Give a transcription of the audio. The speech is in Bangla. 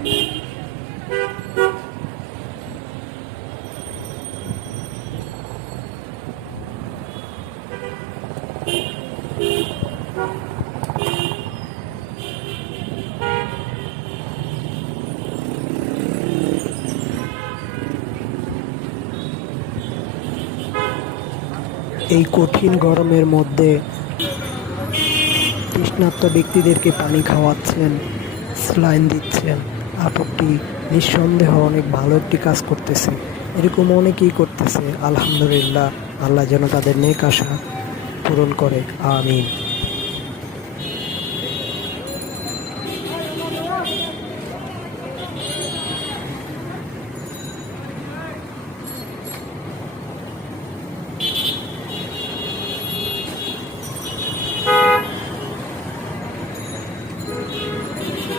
এই কঠিন গরমের মধ্যে তৃষ্ণার্ত ব্যক্তিদেরকে পানি খাওয়াচ্ছেন, স্যালাইন দিচ্ছেন। আপুটি নিঃসন্দেহ অনেক ভালো একটি কাজ করতেছে। এরকম অনেকেই করতেছে। আলহামদুলিল্লাহ, আল্লাহ যেন তাদের নেক আশা পূরণ করে। আমিন।